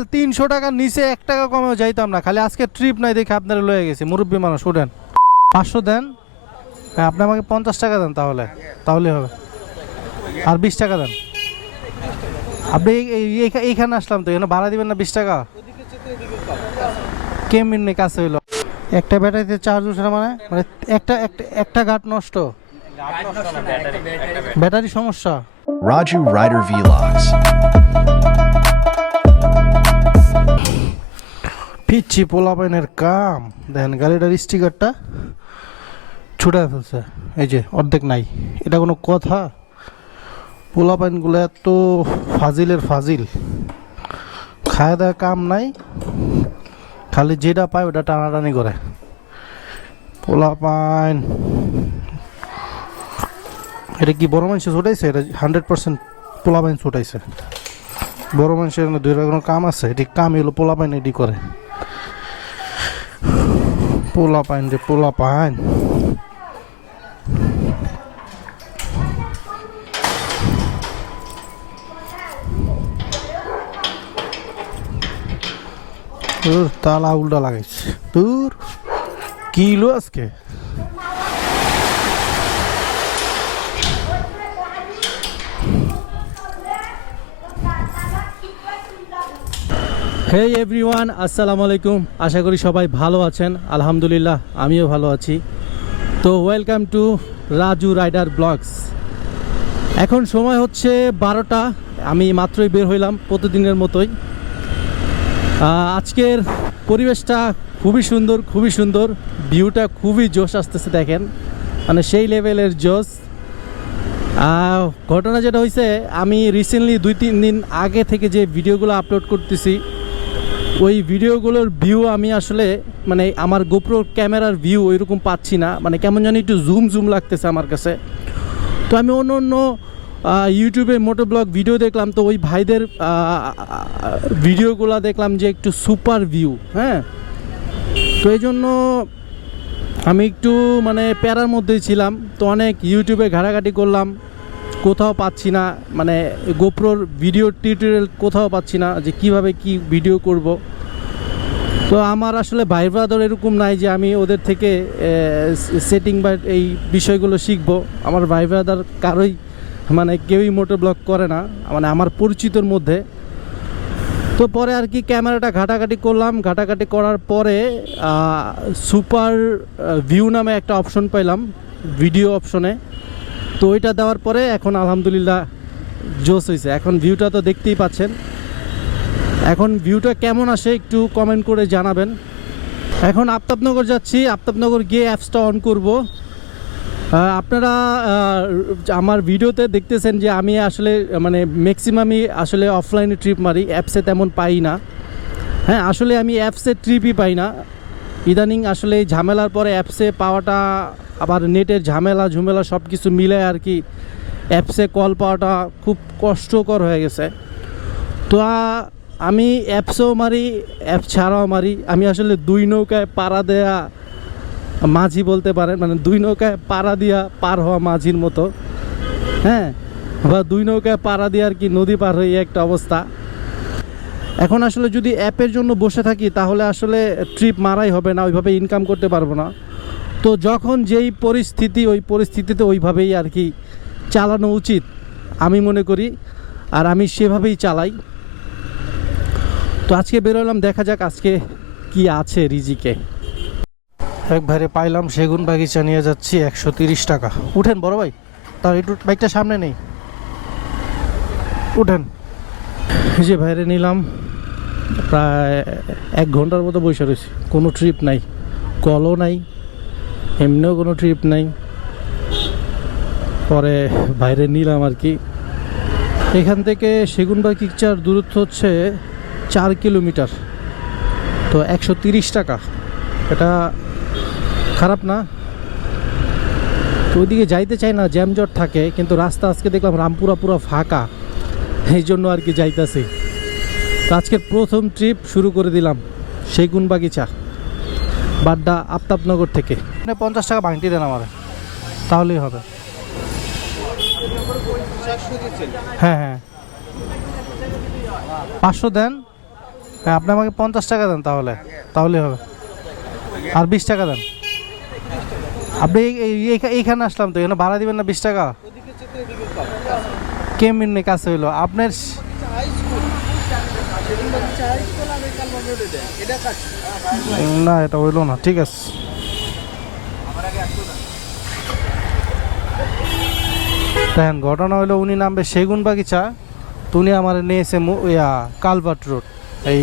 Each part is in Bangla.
তিনশো টাকার নিচে এক টাকা কমেও যাইতাম না। খালি আজকে ট্রিপ নাই দেখে আপনারা লয়ে গেছি। মুরব্বী মানুষ, উঠেন। পাঁচশো দেন। হ্যাঁ আপনি আমাকে পঞ্চাশ টাকা দেন তাহলে। তাহলে হবে। আর বিশ টাকা দেন। আপনি এই- এই- এই- এইখানে আসলাম তো, এখানে ভাড়া দিবেন না বিশ টাকা? কেমনি কাছে হইল? একটা ব্যাটারিতে চার্জ উঠে মানে? মানে একটা একটা গাট নষ্ট। ব্যাটারি সমস্যা। Rider Vlogs. পিচ্ছি পোলাপাইনের কাম। দেখেন গাড়িটার স্টিকারটা ছুটে ফেলছে এই যে, অর্ধেক নাই। এটা কোনো কথা? পোলাপাইনগুলো এত ফাজিলের ফাজিল। খায় দায় কাম নাই। খালি যেটা পায় ওটা টানাটানি করে। পোলাপাইন। এটা কি বড় মানুষ ছুটাইছে? এটা হান্ড্রেড পার্সেন্ট পোলাপাইন ছুটাইছে। বড় মানুষের দুই কোনো কাম আছে? এটি কাম এলো পোলাপাইন এটি করে। পোলা পাইন রে পোলা পাইন তোর তালা উল্টা লাগাইছে তোর কিলো আজকে হে এভরিওয়ান আসসালামু আলাইকুম। আশা করি সবাই ভালো আছেন। আলহামদুলিল্লাহ, আমিও ভালো আছি। তো welcome to Raju rider vlogs এখন সময় হচ্ছে বারোটা। আমি মাত্রই বের হইলাম প্রতিদিনের মতোই। আজকের পরিবেশটা খুবই সুন্দর খুবই সুন্দর। ভিউটা খুবই জোশ আসতেছে দেখেন। মানে সেই লেভেলের জোশ। ঘটনা যেটা হয়েছে আমি রিসেন্টলি দুই তিন দিন আগে থেকে যে ভিডিওগুলো আপলোড করতেছি ওই ভিডিওগুলোর ভিউ আমি আসলে মানে আমার গোপ্রো ক্যামেরার ভিউ ওইরকম পাচ্ছি না। মানে কেমন জানি একটু জুম জুম লাগতেছে আমার কাছে। তো আমি অন্য অন্য ইউটিউবে মোটো ব্লগ ভিডিও দেখলাম, তো ওই ভাইদের ভিডিওগুলো দেখলাম যে একটু সুপার ভিউ হ্যাঁ? তো এই জন্য আমি একটু মানে প্যারার মধ্যেই ছিলাম। তো অনেক ইউটিউবে ঘাটাঘাটি করলাম। কোথাও পাচ্ছি না মানে গোপ্রোর ভিডিও টিউটোরিয়াল কোথাও পাচ্ছি না যে কীভাবে কি ভিডিও করব। তো আমার আসলে ভাই ব্রাদার এরকম নাই যে আমি ওদের থেকে সেটিং বা এই বিষয়গুলো শিখব। আমার ভাই ব্রাদার কারোই মানে কেউই মোটো ব্লগ করে না মানে আমার পরিচিতর মধ্যে। তো পরে আর কি ক্যামেরাটা ঘাটাঘাটি করলাম, ঘাটাঘাটি করার পরে সুপার ভিউ নামে একটা অপশন পাইলাম ভিডিও অপশনে তো ওইটা দেওয়ার পরে এখন আলহামদুলিল্লাহ জোস হয়েছে এখন ভিউটা তো দেখতেই পাচ্ছেন। এখন ভিউটা কেমন আসে একটু কমেন্ট করে জানাবেন। এখন আফতাবনগর যাচ্ছি। আফতাবনগর গিয়ে অ্যাপসটা অন করব। আপনারা আমার ভিডিওতে দেখতেছেন যে আমি আসলে মানে ম্যাক্সিমামই আসলে অফলাইনে ট্রিপ মারি। অ্যাপসে তেমন পাই না। হ্যাঁ আসলে আমি অ্যাপসে ট্রিপই পাই না। ইদানিং আসলে ঝামেলার পরে অ্যাপসে পাওয়াটা আবার নেটের ঝামেলা ঝুমেলা সব কিছু মিলে আর কি, অ্যাপসে কল পাওয়াটা খুব কষ্টকর হয়ে গেছে। তো আমি অ্যাপসও মারি, অ্যাপ ছাড়াও মারি। আমি আসলে দুই নৌকায় পাড়া দেয়া মাঝি বলতে পারেন মানে দুই নৌকায় পাড়া দিয়া পার হওয়া মাঝির মতো। হ্যাঁ বা দুই নৌকায় পাড়া দিয়ে আর কি নদী পার হয়ে একটা অবস্থা। এখন আসলে যদি অ্যাপের জন্য বসে থাকি, তাহলে আসলে ট্রিপ মারাই হবে না, ওইভাবে ইনকাম করতে পারব না। তো যখন যেই পরিস্থিতি ওই পরিস্থিতিতে ওইভাবেই আর কি চালানো উচিত আমি মনে করি। আর আমি সেভাবেই চালাই। তো আজকে বেরোলাম দেখা যাক আজকে কি আছে রিজিকে। এক ভাইরে পাইলাম সেগুন বাগিচা নিয়ে যাচ্ছি একশো তিরিশ টাকা। উঠেন বড় ভাই তার একটু বাইকটা সামনে নেই। উঠেন। যে ভাইরে নিলাম প্রায় এক ঘণ্টার মতো বসে রয়েছি। কোনো ট্রিপ নাই কলও নাই। এমনিও কোনো ট্রিপ নাই। পরে বাইরে নিলাম আর কি। এখান থেকে সেগুন বাগিচার দূরত্ব হচ্ছে চার কিলোমিটার। তো একশো টাকা। এটা খারাপ না। তো ওইদিকে যাইতে চাই না, জ্যামজট থাকে, কিন্তু রাস্তা আজকে দেখলাম রামপুরা পুরো ফাঁকা। এই জন্য আর কি যাইতাছি। তো আজকের প্রথম ট্রিপ শুরু করে দিলাম সেগুন বাগিচা বাড্ডা আফতাবনগর থেকে। মানে পঞ্চাশ টাকা ভাঙটি দেন আমার। তাহলেই হবে। হ্যাঁ হ্যাঁ। পাঁচশো দেন। হ্যাঁ আপনি আমাকে পঞ্চাশ টাকা দেন তাহলে। তাহলে হবে। আর বিশ টাকা দেন। আপনি এই- এই- এইখানে আসলাম তো, এখানে ভাড়া দিবেন না বিশ টাকা? কেমনি কাছে হইল? আপনার না, এটা হইল না, ঠিক আছে। দেখেন, ঘটনা হলো উনি নামবে সেগুন বাগিচা। তো উনি আমার নিয়েছে ইয়া কালবাট রোড। এই,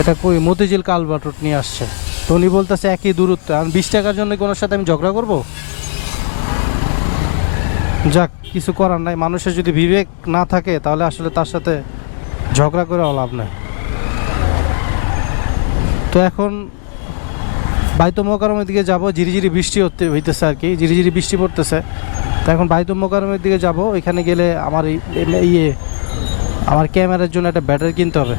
এটা কই, মতিঝিল কালবাট রোড নিয়ে আসছে। তো উনি বলতেছে একই দূরত্ব। আমি বিশ টাকার জন্য কি ওনার সাথে আমি ঝগড়া করব? যাক, কিছু করার নাই। মানুষের যদি বিবেক না থাকে, তাহলে আসলে তার সাথে ঝগড়া করে লাভ নেই। তো এখন বাইতো মোকারমের দিকে যাব ঝিরিঝিরি বৃষ্টি হতে হইতেছে আর কি ঝিরিঝিরি বৃষ্টি পড়তেছে। তো এখন বাইতো মোকারমের দিকে যাব ওইখানে গেলে আমার ইয়ে আমার ক্যামেরার জন্য একটা ব্যাটারি কিনতে হবে।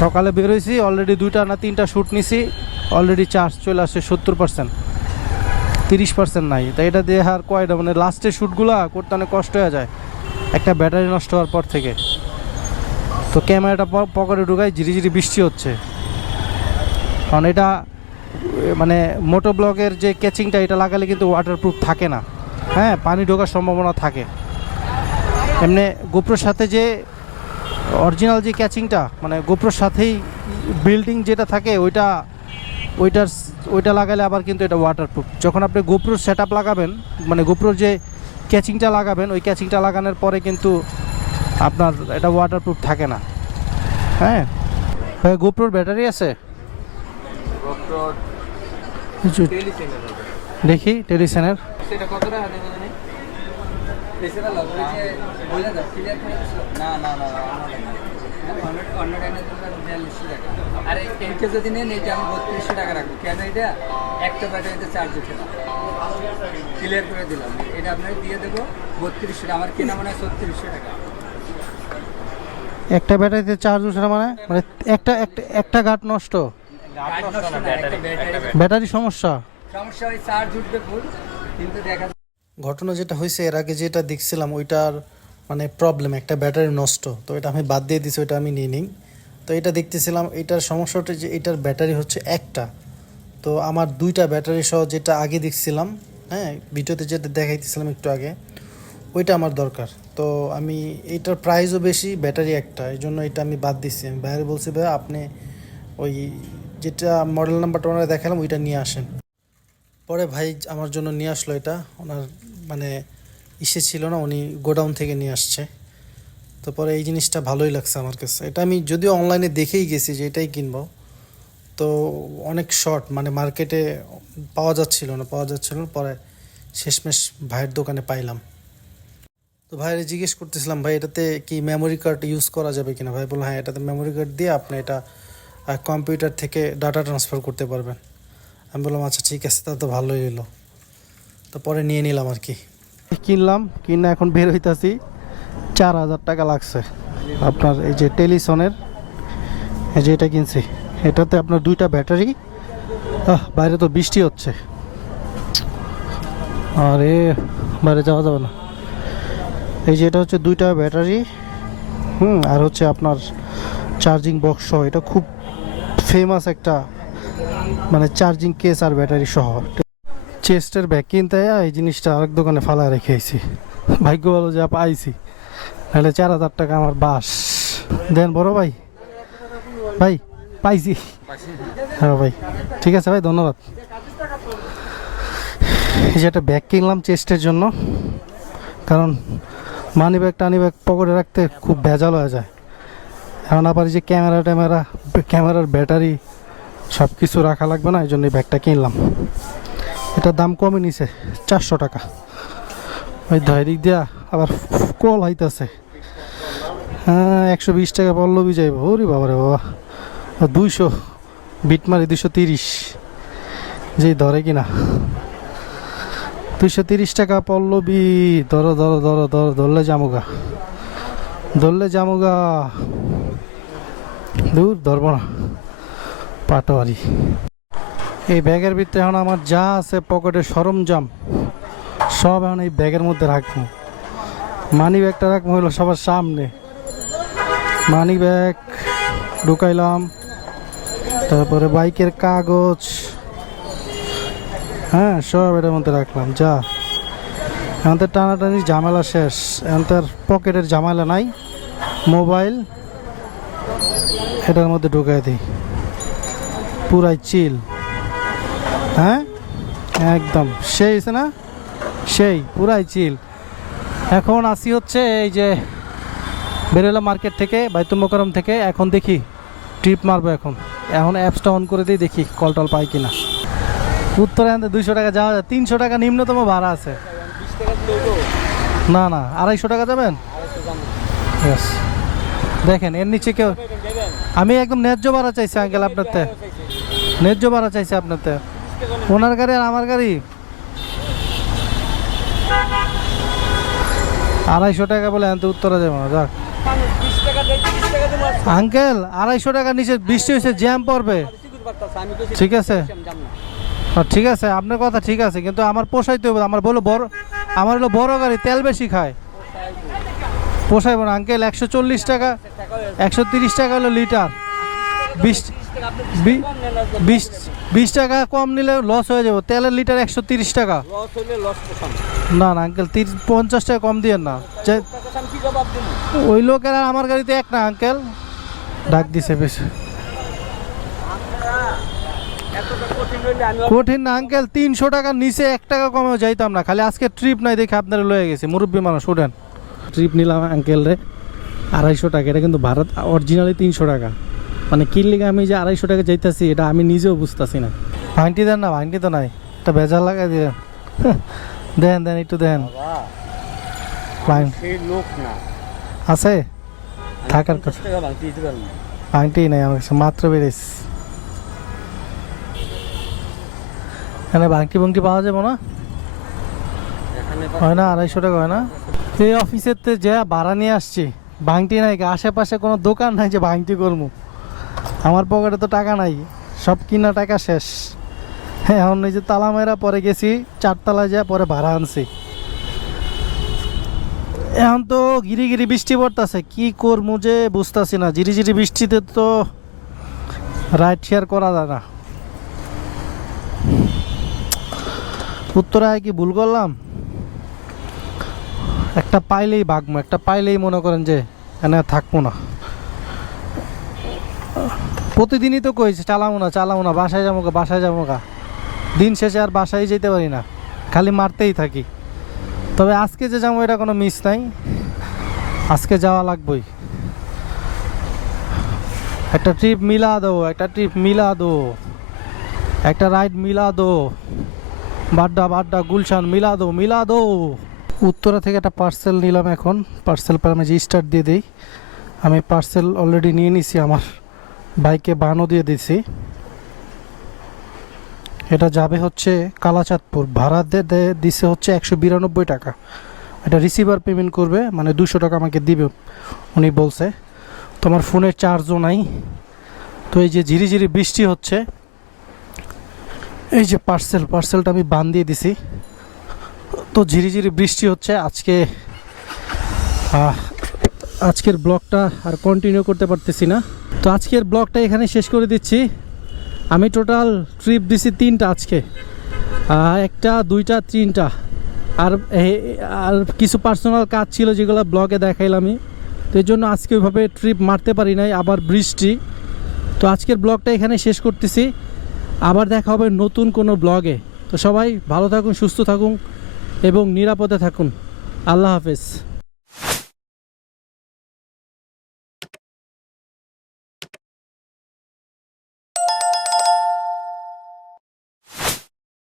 সকালে বেরোইছি অলরেডি দুইটা না তিনটা শ্যুট নিছি অলরেডি চার্জ চলে আসছে সত্তর পার্সেন্ট তিরিশ পার্সেন্ট নাই। তাই এটা দিয়ে আর কয়টা মানে লাস্টের শ্যুটগুলো করতে অনেক কষ্ট হয়ে যায়, একটা ব্যাটারি নষ্ট হওয়ার পর থেকে। তো ক্যামেরাটা পকেটে ঢুকাই ঝিরিঝিরি বৃষ্টি হচ্ছে। কারণ এটা মানে মোটো ব্লগের যে ক্যাচিংটা, এটা লাগালে কিন্তু ওয়াটারপ্রুফ থাকে না। হ্যাঁ পানি ঢোকার সম্ভাবনা থাকে। এমনি গোপ্রোর সাথে যে অরিজিনাল যে ক্যাচিংটা মানে গোপ্রোর সাথেই বিল্ডিং যেটা থাকে, ওইটা, ওইটার ওইটা লাগালে আবার কিন্তু এটা ওয়াটারপ্রুফ যখন আপনি গোপ্রোর সেট লাগাবেন মানে গোপ্রোর যে ক্যাচিংটা লাগাবেন, ওই ক্যাচিংটা লাগানোর পরে কিন্তু আপনার এটা ওয়াটারপ্রুফ থাকে না। হ্যাঁ? হ্যাঁ গোপ্রোর ব্যাটারি আছে? দেখি টেলিসেনের আর এইটা যদি নেন এইটা আমি বত্রিশশো টাকা রাখব। কেন এটা? একটা ব্যাটারিতে চার্জ না। ক্লিয়ার করে দিলাম। এটা আপনাকে দিয়ে দেবো। বত্রিশশো আমার কেনা মনে হয় ছত্রিশশো টাকা। একটা ব্যাটারিতে চার্জ না মানে মানে একটা একটা গাঁট নষ্ট। ব্যাটারি সমস্যা। সমস্যা হয় চার্জ উঠবে ফুল কিন্তু দেখা ঘটনা যেটা হয়েছে, এর আগে যেটা দেখছিলাম, ওইটার মানে প্রবলেম একটা ব্যাটারি নষ্ট। তো এটা আমি বাদ দিয়ে দিছি, ওইটা আমি নিয়ে নিই। তো এটা দেখতেছিলাম, এটার সমস্যাটা যে এটার ব্যাটারি হচ্ছে একটা। তো আমার দুইটা ব্যাটারি সহ যেটা আগে দেখছিলাম হ্যাঁ ভিডিওতে যেটা দেখাইতেছিলাম একটু আগে ওইটা আমার দরকার। তো আমি এটার প্রাইসও বেশি ব্যাটারি একটা। এই জন্য এটা আমি বাদ দিচ্ছি আমি বাইরে বলছি, ভাই, আপনি ওই যেটা মডেল নাম্বারটা ওনারা দেখালাম, ওইটা নিয়ে আসেন। পরে ভাই আমার জন্য নিয়ে আসলো এটা। ওনার মানে ইসে ছিল না, উনি গোডাউন থেকে নিয়ে আসছে। তো পরে এই জিনিসটা ভালোই লাগছে আমার কাছে। এটা আমি যদিও অনলাইনে দেখেই গেছি যে এটাই কিনবো। তো অনেক শর্ট মানে মার্কেটে পাওয়া যাচ্ছিল না, পাওয়া যাচ্ছিল না। পরে শেষমেশ ভাইয়ের দোকানে পাইলাম। তো ভাইয়ের জিজ্ঞেস করতেছিলাম, ভাই, এটাতে কি মেমোরি কার্ড ইউজ করা যাবে কিনা? ভাই বলল হ্যাঁ এটাতে মেমোরি কার্ড দিয়ে আপনি এটা কম্পিউটার থেকে ডাটা ট্রান্সফার করতে পারবেন। আমি বললাম আচ্ছা ঠিক আছে তা তো ভালোই হলো তো পরে নিয়ে নিলাম আর কি। কিনলাম, কিনে এখন বের হইতাছি। চার হাজার টাকা লাগছে আপনার এই যে টেলিসনের এই যে এটা কিনছি। এটাতে আপনার দুইটা ব্যাটারি। বাইরে তো বৃষ্টি হচ্ছে। আরে, বাইরে যাওয়া যাবে না। এই যে এটা হচ্ছে দুইটা ব্যাটারি, হুম, আর হচ্ছে আপনার চার্জিং বক্স সহ। এটা খুব ফেমাস একটা মানে চার্জিং কেস আর ব্যাটারি সহ। চেস্টের ব্যাগ কিনতে এই জিনিসটা আরেক দোকানে ফালা রেখেছি ভাগ্য ভালো যা পাইছি নাহলে চার হাজার টাকা আমার বাস। দেন বড় ভাই ভাই, পাইছি। হ্যাঁ ভাই, ঠিক আছে ভাই, ধন্যবাদ। এই যে একটা ব্যাগ কিনলাম চেস্টের জন্য, কারণ মানি ব্যাগ, টানি ব্যাগ পকেটে রাখতে খুব ভেজাল হয়ে যায়। এখন আবার যে ক্যামেরা ট্যামেরা, ক্যামেরার ব্যাটারি সব কিছু রাখা লাগবে না এই জন্য ব্যাগটা কিনলাম। এটার দাম কমে নিছে চারশো টাকা। ওই ধৈরিক দিয়া আবার কল হইতাছে। হ্যাঁ একশো বিশ টাকা পল্লবী যাইব। ওরে বাবা রে বাবা। দুইশো বিট মারি দুশো তিরিশ। যেই ধরে কিনা। দুইশো তিরিশ টাকা পল্লবী। ধরো ধরো ধরো ধরো, ধরলে জামুগা। ধরলে জামুগা। দূর ধরবো না। পাটোয়ারি। এই ব্যাগের ভিতরে এখন আমার যা আছে, পকেটে সরঞ্জাম, সব এখন এই ব্যাগের মধ্যে রাখব। মানি ব্যাগটা রাখব হলো সবার সামনে। মানি ব্যাগ ঢুকাইলাম। তারপরে বাইকের কাগজ হ্যাঁ সব এটার মধ্যে রাখলাম, যা। আমাদের টানাটানি ঝামেলা শেষ। আমাদের পকেটের ঝামেলা নাই। মোবাইল এটার মধ্যে ঢুকাই দিই। পুরাই চিল। হ্যাঁ? একদম। সেই হয়েছে না? সেই, পুরাই চিল। এখন আসি হচ্ছে এই যে বেরোলাম মার্কেট থেকে, বাইতুল মোকারম থেকে। এখন দেখি, ট্রিপ মারবো এখন। এখন অ্যাপসটা অন করে দিই, দেখি কল টল পাই কিনা। উত্তরায়ণতে দুইশো টাকা যাওয়া যায়। তিনশো টাকা নিম্নতম ভাড়া আছে। না না, আড়াইশো টাকা যাবেন? দেখেন, এর নিচে কেউ আমি একদম ন্যায্য ভাড়া চাইছি, আঙ্কেল, আপনারতে। ন্যায্য ভাড়া চাইছি আপনারতে। ওনার গাড়ি আর আমার গাড়ি? আড়াইশো টাকা বলে আনতে উত্তরা যাব না যাক। আঙ্কেল, আড়াইশো টাকার নিচে বৃষ্টি হয়েছে, জ্যাম পড়বে। ঠিক আছে? ঠিক আছে আপনার কথা ঠিক আছে কিন্তু আমার পোষাইতে হবে আমার বলো বড় আমার হলো বড় গাড়ি তেল বেশি খায়। পোষাইব না আঙ্কেল একশো চল্লিশ টাকা একশো তিরিশ টাকা হলো লিটার বিশ বিশ বিশ টাকা কম নিলে লস হয়ে যাবে তেলের লিটার একশো তিরিশ টাকা। না না আঙ্কেল তিরিশ পঞ্চাশ টাকা কম দিয়ে না। ওই লোকের আর আমার গাড়িতে এক না আঙ্কেল ডাক দিছে বেশি। কঠিন না আঙ্কেল তিনশো টাকার নিচে এক টাকা কমেও যাইতাম না খালি আজকে ট্রিপ নাই দেখে আপনারা লয়ে গেছে। মুরব্বী মানুষ উঠেন। ট্রিপ নিলাম আঙ্কেল রে। আড়াইশো টাকা এটা কিন্তু ভারত অরিজিনালি তিনশো টাকা। মানে কি লিগে আমি যে আড়াইশো টাকা যাইতাছি এটা আমি নিজেও বুঝতেছি না। ভাইনটি দেন না ভাইনটি তো নাই। একটা বেজার লাগাই দিয়ে। দেন দেন একটু দেন। ভাইন লোক না। আছে? থাকার কথা টাকা ভাঙতে দিতে পারব না। ভাইনটি নাই আমার কাছে মাত্র বেড়েছে। এখানে ভাঙটি ভাঙটি পাওয়া যাবে না? হয় না আড়াইশো টাকা হয় না? এই অফিসের তে যে ভাড়া নিয়ে আসছি। ভাঙটি নাই কি? আশেপাশে কোনো দোকান নাই যে ভাঙটি করব। আমার পকেটে তো টাকা নাই সব কিনা টাকা শেষ। হ্যাঁ এখন এই যে তালা মেরা পরে গেছি চারতলা যা পরে ভাড়া আনছি। এখন তো গিরি গিরি বৃষ্টি পড়তেছে কি করব যে বুঝতেছি না ঝিরি ঝিরি বৃষ্টিতে তো রাইড শেয়ার করা যায় না। উত্তরায় কি ভুল করলাম? একটা পাইলেই ভাগবো একটা পাইলেই মনে করেন যে এনে থাকব না। প্রতিদিনই তো কইছে, চালাবো না চালাবো না, বাসায় যাব গা, বাসায় যাব গা। দিন শেষে আর বাসায় যেতে পারি না, খালি মারতেই থাকি। তবে আজকে যে যাব এটা কোনো মিস নাই, আজকে যাওয়া লাগবেই। একটা ট্রিপ মিলা দো, একটা ট্রিপ মিলা দো, একটা রাইড মিলা দো। বাড্ডা বাড্ডা গুলশান, মিলাদো মিলাদো। উত্তরা থেকে একটা পার্সেল নিলাম এখন। পার্সেল পর আমি স্টার্ট দিয়ে দিই, আমি পার্সেল অলরেডি নিয়ে নিছি আমার। বাইকে বানও দিয়ে দিছি। এটা যাবে হচ্ছে কালাচাঁদপুর। ভাড়া দিছে হচ্ছে একশো বিরানব্বই টাকা। এটা রিসিভার পেমেন্ট করবে মানে দুশো টাকা আমাকে দিবে, উনি বলছে। তোমার ফোনের চার্জও নাই। তো এই যে ঝিরি ঝিরি বৃষ্টি হচ্ছে এই যে পার্সেল পার্সেলটা আমি বান দিয়ে দিছি। তো ঝিরিঝিরি বৃষ্টি হচ্ছে, আজকে আজকের ব্লগটা আর কন্টিনিউ করতে পারতেছি না। তো আজকের ব্লগটা এখানে শেষ করে দিচ্ছি। আমি টোটাল ট্রিপ দিছি তিনটা আজকে। একটা, দুইটা, তিনটা। আর আর কিছু পার্সোনাল কাজ ছিল যেগুলো ব্লগে দেখাইলাম তো এই জন্য আজকে ওইভাবে ট্রিপ মারতে পারি নাই, আবার বৃষ্টি। তো আজকের ব্লগটা এখানে শেষ করতেছি। আবার দেখা হবে নতুন কোনো ব্লগে। তো সবাই ভালো থাকুন, সুস্থ থাকুন এবং নিরাপদে থাকুন। আল্লাহ হাফেজ।